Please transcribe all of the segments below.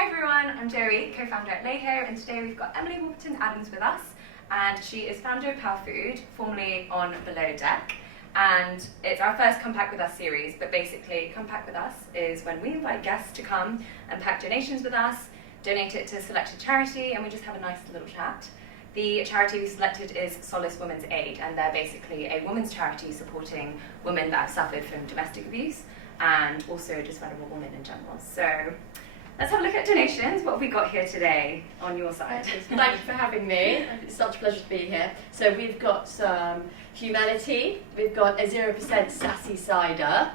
Hi everyone, I'm Joey, co-founder at Leiho, and today we've got Emily Warburton-Adams with us, and she is founder of Pow Food, formerly on Below Deck, and it's our first Come Pack With Us series, but basically Come Pack With Us is when we invite guests to come and pack donations with us, donate it to a selected charity, and we just have a nice little chat. The charity we selected is Solace Women's Aid, and they're basically a women's charity supporting women that have suffered from domestic abuse and also just vulnerable women in general. So let's have a look at donations. What have we got here today on your side? Thank you for having me. It's such a pleasure to be here. So we've got some humanity, we've got a 0% sassy cider,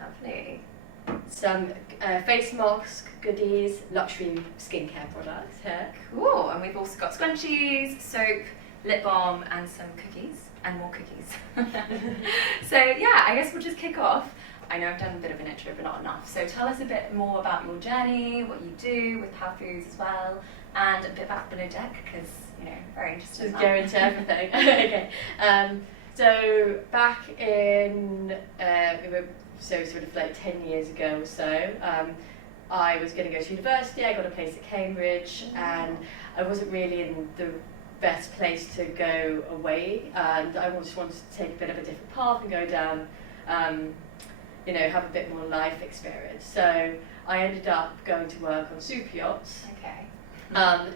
Lovely. some face mask goodies, luxury skincare products here. Cool, and we've also got scrunchies, soap, lip balm, and some cookies, and more cookies. So yeah, I guess we'll just kick off. I know I've done a bit of an intro, but not enough. So tell us a bit more about your journey, what you do with Pow Foods as well, and a bit about Below Deck, because, you know, very interested in Just that. go into everything. Okay. So back in, sort of like 10 years ago or so, I was going to go to university. I got a place at Cambridge, and I wasn't really in the best place to go away, and I just wanted to take a bit of a different path and go down, have a bit more life experience. So I ended up going to work on super yachts. Okay.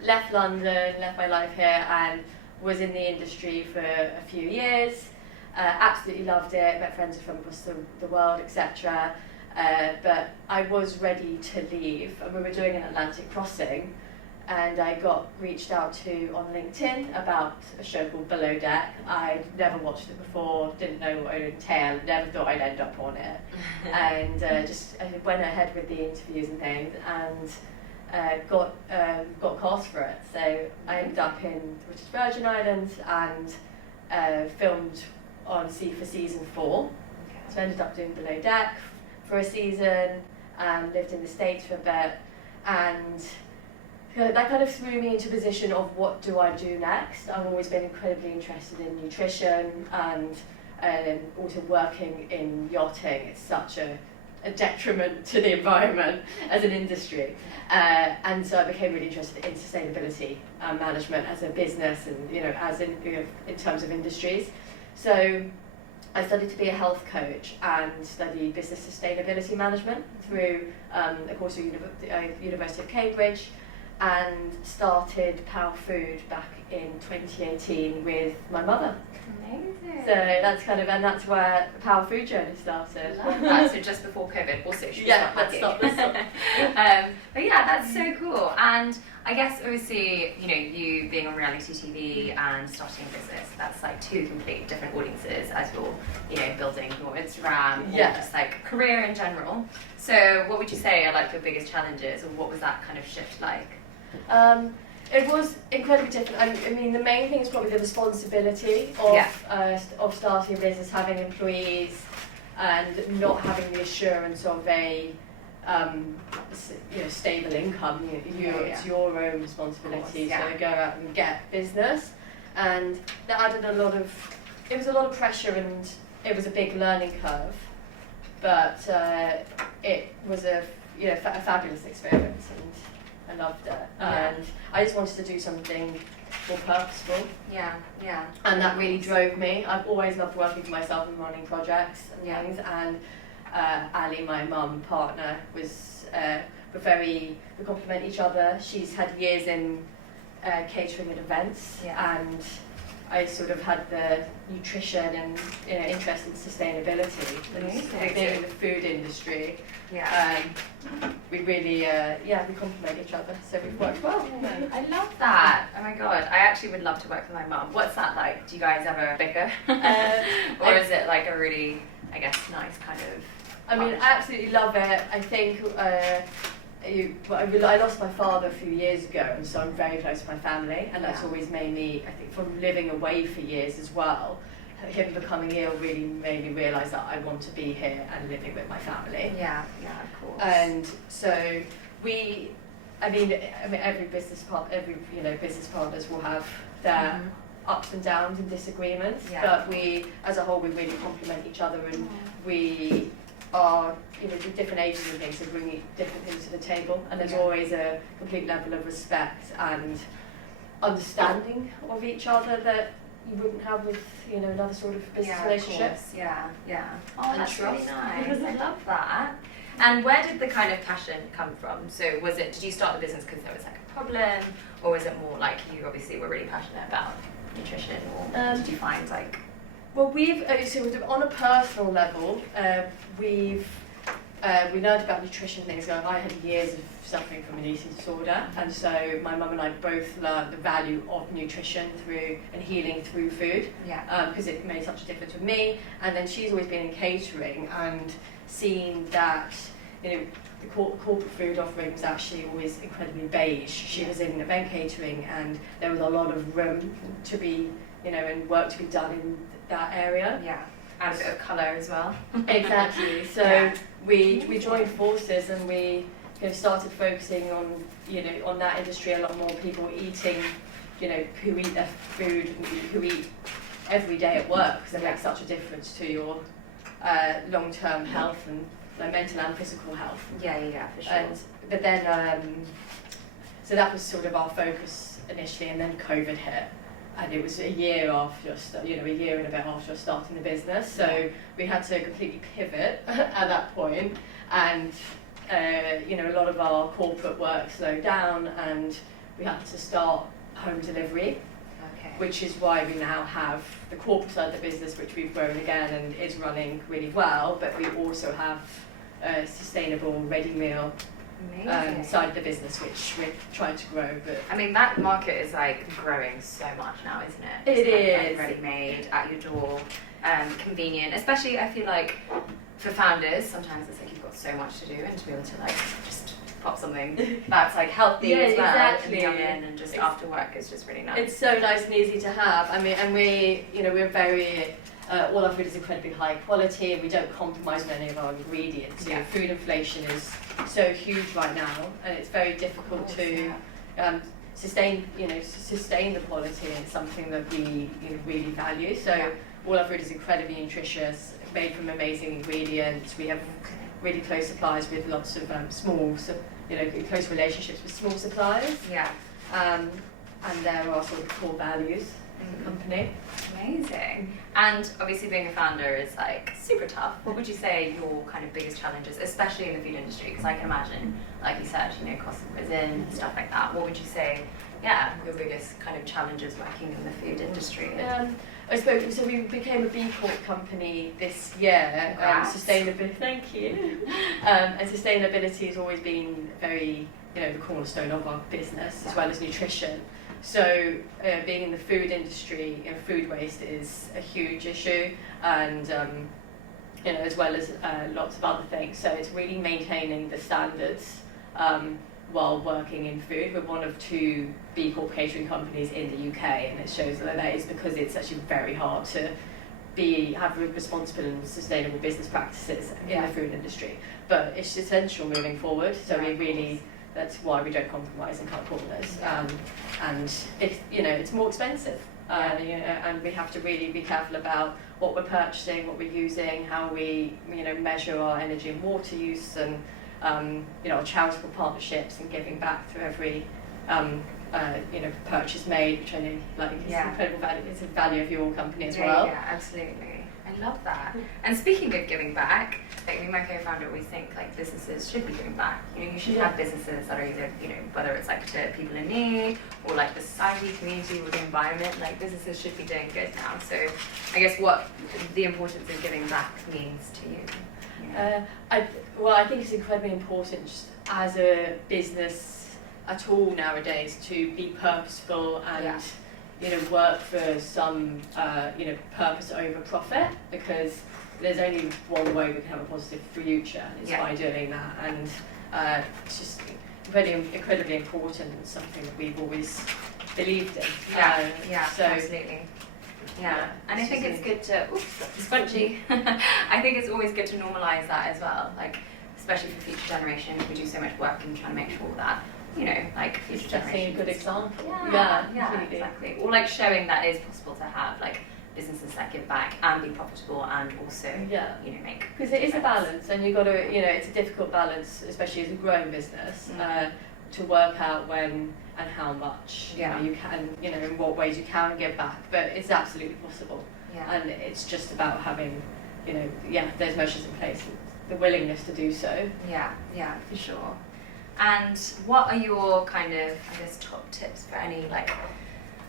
Left London, left my life here, and was in the industry for a few years. Absolutely loved it, met friends from across the world, etc. But I was ready to leave, and we were doing an Atlantic crossing, and I got reached out to on LinkedIn about a show called Below Deck. I'd never watched it before, didn't know what it would entail, never thought I'd end up on it, and just went ahead with the interviews and things, and got cast for it. So I ended up in the British Virgin Islands and filmed on sea for season 4. Okay. So I ended up doing Below Deck for a season, lived in the States for a bit, and that kind of threw me into a position of what do I do next. I've always been incredibly interested in nutrition, and also working in yachting. It's such a detriment to the environment as an industry, and so I became really interested in sustainability management as a business, and as in terms of industries. So I studied to be a health coach and studied business sustainability management through a course at University of Cambridge, and started Pow Food back in 2018 with my mother. Amazing. So that's where the Pow Food journey started. Love that. So just before COVID, also she let's stop. But yeah, that's so cool. And I guess obviously, you being on reality TV and starting a business, that's like two completely different audiences as you're, building your Instagram or just like career in general. So what would you say are like your biggest challenges, or what was that kind of shift like? It was incredibly different. I mean, the main thing is probably the responsibility of starting a business, having employees, and not having the assurance of a stable income. It's your own responsibility to go out and get business, and that added a lot of pressure, and it was a big learning curve. But it was a fabulous experience, and I loved it. And I just wanted to do something more purposeful. Yeah. And that really drove me. I've always loved working for myself and running projects and things. And Ali, my mum, partner, we complement each other. She's had years in catering and events, and I sort of had the nutrition and interest in sustainability. And being in the food industry, we really we complement each other, so we've worked well. I love that. Oh my god, I actually would love to work with my mum. What's that like? Do you guys ever bicker? Or is it like a really, I guess, nice kind of... I mean, I absolutely love it. I think I lost my father a few years ago, and so I'm very close to my family, and that's always made me, I think, from living away for years as well, him becoming ill really made me realise that I want to be here and living with my family. Yeah, of course. And so every business partners will have their ups and downs and disagreements, but we, as a whole, we really complement each other, and we are, you know, the different ages and things are bringing different things to the table, and there's always a complete level of respect and understanding of each other that you wouldn't have with, you know, another sort of business relationship. Yeah. Oh, And that's trust. really nice. I love that. And where did the kind of passion come from? So did you start the business because there was like a problem, or was it more like you obviously were really passionate about nutrition, or did you find like... Well, we've, so on a personal level, we learned about nutrition things. I had years of suffering from an eating disorder, and so my mum and I both learned the value of nutrition and healing through food, because it made such a difference with me. And then she's always been in catering and seen that, you know, the corporate food offering was actually always incredibly beige. She was in event catering, and there was a lot of room to be, you know, and work to be done in that area. Yeah, and a bit of colour as well. Exactly. So we joined forces, and we started focusing on, you know, on that industry. A lot more people eating, you know, who eat their food, who eat every day at work, because it makes such a difference to your long-term health and like mental and physical health. Yeah, for sure. But then, so that was sort of our focus initially, and then COVID hit, and it was a year after, you know, a year and a bit after starting the business. So we had to completely pivot at that point, and you know, a lot of our corporate work slowed down, and we had to start home delivery. Which is why we now have the corporate side of the business, which we've grown again and is running really well, but we also have a sustainable ready meal side of the business, which we're trying to grow. But I mean, that market is like growing so much now, isn't it? It is. Like ready-made, at your door, convenient. Especially, I feel like for founders, sometimes it's like you've got so much to do, and to be able to like just pop something that's like healthy as well, exactly. and yummy, and just after work is just really nice. It's so nice and easy to have. I mean, and we, you know, we're very, all our food is incredibly high quality, and we don't compromise on any of our ingredients. You know, food inflation is so huge right now, and it's very difficult to sustain the quality, and it's something that we really value. So all our food is incredibly nutritious, made from amazing ingredients. We have really close suppliers with lots of close relationships with small suppliers. And there are sort of core values of the company. Amazing. And obviously being a founder is like super tough. What would you say your kind of biggest challenges, especially in the food industry? Because I can imagine, like you said, you know, costs have risen, stuff like that. What would you say, your biggest kind of challenges working in the food industry? I suppose, so we became a B Corp company this year. Sustainability, thank you. And sustainability has always been very, you know, the cornerstone of our business, as well as nutrition. So being in the food industry, you know, food waste is a huge issue, and you know, as well as lots of other things. So it's really maintaining the standards while working in food. We're one of 2 B Corp catering companies in the UK, and it shows that is because it's actually very hard to have responsible and sustainable business practices in the food industry. But it's essential moving forward. So we really, that's why we don't compromise and cut corners. And it's, you know, it's more expensive. You know, and we have to really be careful about what we're purchasing, what we're using, how we, you know, measure our energy and water use, and you know, charitable partnerships and giving back through every you know, purchase made, which I know like is incredible value. It's a value of your company as well. Yeah, absolutely. I love that. And speaking of giving back, like me and my co-founder always think like businesses should be giving back. You know, you should have businesses that are either, you know, whether it's like to people in need or like the society, community, or the environment, like businesses should be doing good now. So I guess what the importance of giving back means to you. I think it's incredibly important just as a business at all nowadays to be purposeful and you know, work for some you know, purpose over profit, because there's only one way we can have a positive future, and it's by doing that. And it's just incredibly important, and something that we've always believed in. So absolutely. And I think it's good to, spongy. I think it's always good to normalise that as well, like especially for future generations. We do so much work in trying to make sure that, you know, like future generations. A good example. Exactly. Or like showing that it is possible to have like businesses that give back and be profitable and also make, because it is a balance, and you've got to, it's a difficult balance, especially as a growing business, to work out when and how much you can, in what ways you can give back, but it's absolutely possible. And it's just about having, those measures in place, the willingness to do so. Yeah, for sure. And what are your kind of, I guess, top tips for any, like,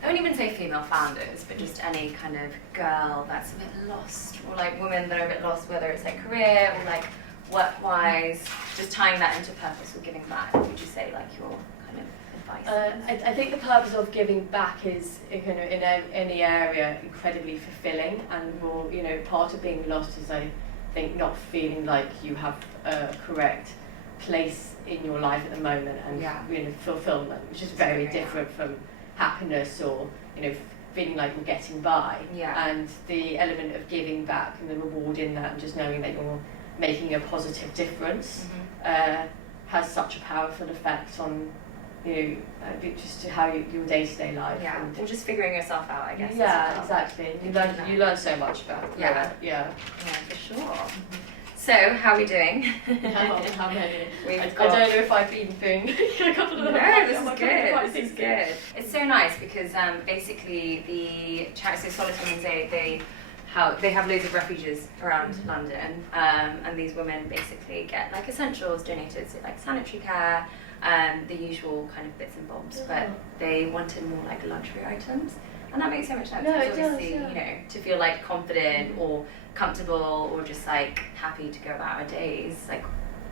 I wouldn't even say female founders, but just any kind of girl that's a bit lost, or like women that are a bit lost, whether it's like career or like work-wise, just tying that into purpose or giving back? What would you say, like, your kind of advice? I think the purpose of giving back is, in any area, incredibly fulfilling, and will, part of being lost is, I think, not feeling like you have a correct place in your life at the moment, and fulfillment, which is very different from happiness or feeling like you're getting by. And the element of giving back and the reward in that, and just knowing that you're making a positive difference, has such a powerful effect on just how your day-to-day life. Or just figuring yourself out, I guess. Exactly. You learn so much about it. For sure. So, how are we doing? How many? I don't know if I've been doing a couple of them. No, this is good. It's so nice because basically the charity, so Solace Women's Aid, they have loads of refuges around London, and these women basically get like essentials donated, so like sanitary care, the usual kind of bits and bobs, but they wanted more like luxury items. And that makes so much sense, because obviously, to feel like confident or comfortable or just like happy to go about our days, like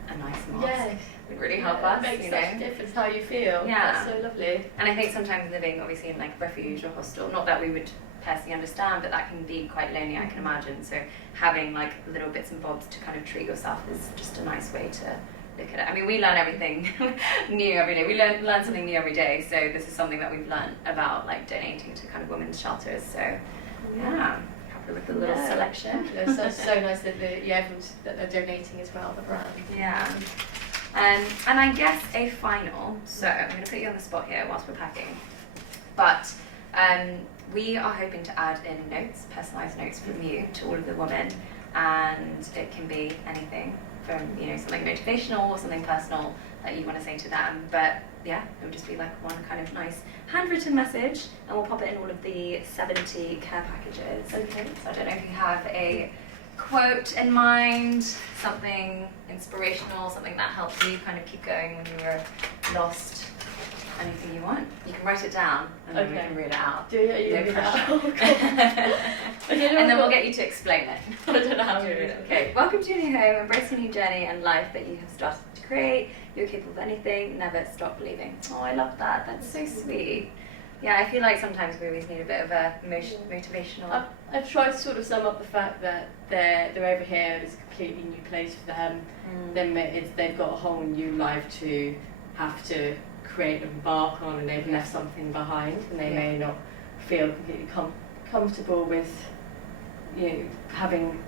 a nice mask would really help us. It makes such a difference how you feel. That's so lovely. And I think sometimes living obviously in like refuge or hostel, not that we would personally understand, but that can be quite lonely, I can imagine. So having like little bits and bobs to kind of treat yourself is just a nice way to look at it. I mean, we learn everything new every day. We learn something new every day. So this is something that we've learned about, like donating to kind of women's shelters. So happy with the little selection. It's so nice that that they're donating as well, the brand. And I guess a final. So I'm going to put you on the spot here whilst we're packing. But we are hoping to add in notes, personalised notes from you to all of the women, and it can be anything from something motivational or something personal that you want to say to them, but it would just be like one kind of nice handwritten message, and we'll pop it in all of the 70 care packages. So I don't know if you have a quote in mind, something inspirational, something that helped you kind of keep going when you were lost. Anything you want. You can write it down and then we can read it out. No pressure. And then we'll get you to explain it. I don't know how to do it. Okay. Welcome to your new home. Embrace a new journey and life that you have started to create. You're capable of anything. Never stop believing. Oh, I love that. That's so sweet. Yeah, I feel like sometimes we always need a bit of a motivational. I've tried to sort of sum up the fact that they're over here. It's a completely new place for them. They've got a whole new life to have to create and embark on, and they've left something behind, and they may not feel completely comfortable with having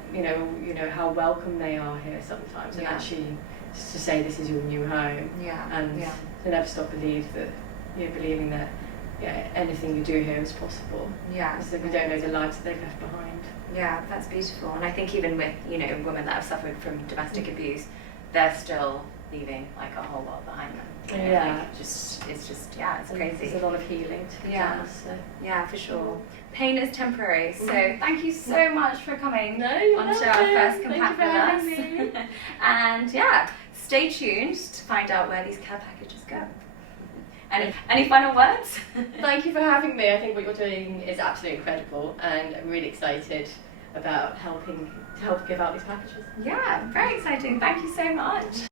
how welcome they are here sometimes, and actually just to say this is your new home, and to never stop believing that anything you do here is possible. Because we don't know the lives that they've left behind. Yeah, that's beautiful. And I think even with women that have suffered from domestic abuse, they're still leaving like a whole lot behind them. It's crazy. There's a lot of healing to be done. So. Yeah, for sure. Pain is temporary. So thank you so much for coming on to our first Compact with us. And stay tuned to find out where these care packages go. Any final words? Thank you for having me. I think what you're doing is absolutely incredible, and I'm really excited about helping give out these packages. Yeah, very exciting. Thank you so much.